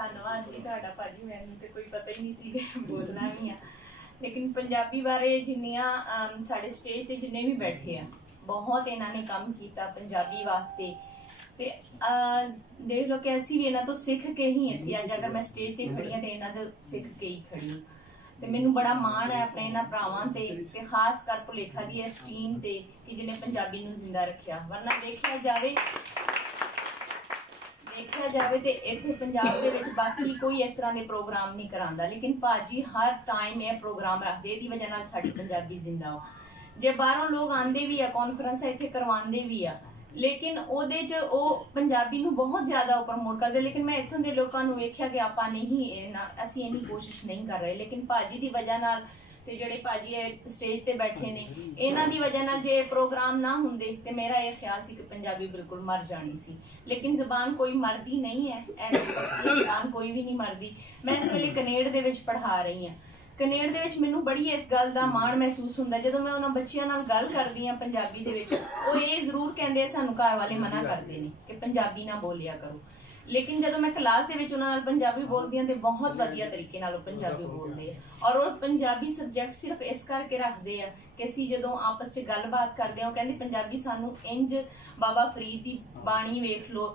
धन्यवाद जी तुहाडा भाजी, मैनूं ते कोई पता ही नहीं सी कि बोलना भी आ। लेकिन पंजाबी बारे जिन्नियां साडे स्टेज ते जिन्ने भी बैठे आ, बहुत इन्हां ने काम कीता पंजाबी वास्ते। ते देख लो कि असीं भी इन्हां तो सिख के ही इत्थे अज अगर मैं स्टेज ते खड़ी हां ते इन्हां तो सिख के ही खड़ी। ते मैनूं बड़ा माण है अपने इन्हां भरावां ते खास कर भुलेखा दी इस टीम ते कि जिन्हें पंजाबी नूं जिंदा रखिया। वरना देखिया जावे ते इत्थे पंजाब दे विच बाकी कोई इस तरह के प्रोग्राम नहीं करांदा, लेकिन भाजी हर टाइम यह प्रोग्राम रखते, इहदी वजह नाल साडी पंजाबी जिंदा हो। जे बाहरों लोग आंदे भी आ, कॉन्फ्रेंस इत्थे करवांदे भी आ, लेकिन ओहदे च ओह पंजाबी नूं बहुत ज्यादा प्रमोट करदे। लेकिन मैं इत्थों दे लोकां नूं वेखिया कि आपां नहीं असीं इन्नी कोशिश नहीं कर रहे। लेकिन भाजी दी वजह नाल ते जेड़े भाजी स्टेज ते बैठे ने, इन्हां दी वजह नाल जे प्रोग्राम ना हुंदे ते मेरा यह ख्याल सी कि पंजाबी बिल्कुल मर जानी सी। लेकिन ज़बान कोई मरदी नहीं है, ज़बान कोई भी नहीं मरदी। मैं इस वेले कनेड दे विच पढ़ा रही हां। कनेड दे विच मैनूं बड़ी इस गल दा माण महसूस हुंदा जदों मैं उन्हां बच्चियां नाल गल करदी हां पंजाबी दे विच। ओह इह जरूर कहंदे सानूं घर वाले मना करदे ने कि पंजाबी ना बोलिया करो, लेकिन जदों मैं क्लास दे विच उन्हां नाल पंजाबी बोलदी हां ते बहुत वधिया तरीके नाल पंजाबी बोलदे आ। और ओह पंजाबी सब्जैक्ट सिर्फ इस करके रखदे आ कि असीं जदों आपस च गलबात करदे हां, कहंदे पंजाबी सानूं इंज बाबा फरीद दी बाणी वेख लो,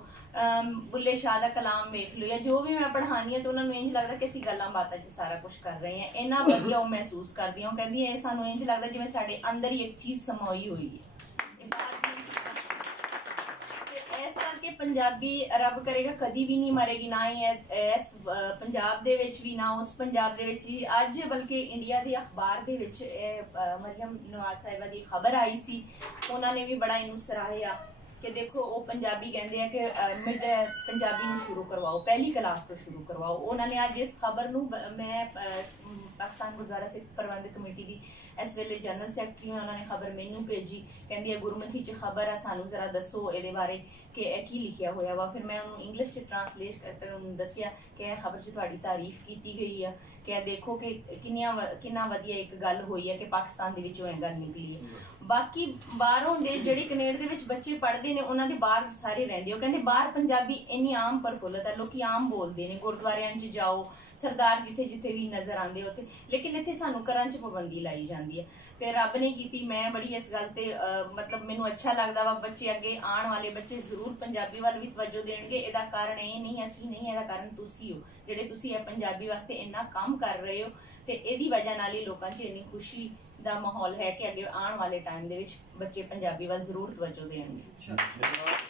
बुल्ले शाह दा कलाम वेख लो, या जो भी मैं पढ़ानी है तो उन्हां नूं इंज लगदा कि असीं गल्लां बातां च सारा कुछ कर रहे हैं। इन्ना वधिया ओह महसूस करदियां। ओह कहंदियां इह सानूं इंज लगदा जिवें साडे अंदर ही एक चीज़ समाई हुई है। पंजाबी रब करेगा कदी भी नहीं मरेगी, ना ही इस पंजाब दे विच भी, ना उस पंजाब दे विच भी। अज बल्कि इंडिया के अखबार दे विच मरियम नवाज साहिबा की खबर आई सी, उन्होंने भी बड़ा इनू सराहिया कि देखो वो पंजाबी कहते हैं कि मिड पंजाबी नूं शुरू करवाओ, पहली क्लास तो शुरू करवाओ। उन्होंने अज इस खबर नूं, मैं पाकिस्तान गुरुद्वारा सिख प्रबंधक कमेटी की इस वेले जनरल सैकटरी हाँ, उन्होंने खबर मैनू भेजी, कहती है गुरमुखी च खबर है, सानू जरा दसो ये बारे कि की लिखिया होया वा। फिर मैं उन्होंने इंग्लिश च ट्रांसलेट करके दसिया कि खबर च तुहाडी तारीफ की गई है कि देखो कि किन्ना वधिया एक गल हुई है कि पाकिस्तान दे विचों इह गल निकली है। बाकी बाहरों दे जिहड़े कनेड दे विच बच्चे पढ़दे ने, उन्हां दे बाहर सारे रहिंदे, ओह कहंदे बाहर पंजाबी इन्नी आम प्रफुल्लत है, लोग आम बोलते हैं, गुरुद्वारियां च जाओ, सरदार जिथे जिथे भी नजर आते उत्थे। लेकिन इत्थे सानू घरां च पाबंदी लाई जाती है। ते रब ने की, मैं बड़ी इस गल ते मतलब मैनू अच्छा लगता वा, बच्चे अगे आने वाले बच्चे जरूर पंजाबी वाल भी तवज्जो देणगे। इहदा कारण ये नहीं असीं नहीं, इहदा कारण तुसीं हो जिहड़े तुसीं पंजाबी वास्ते इन्ना काम कर रहे हो, ते इहदी वजह नाल ही लोकां च इन्नी खुशी दा माहौल है कि अगे आने वाले टाइम दे विच बच्चे पंजाबी वाल जरूर तवज्जो देणगे।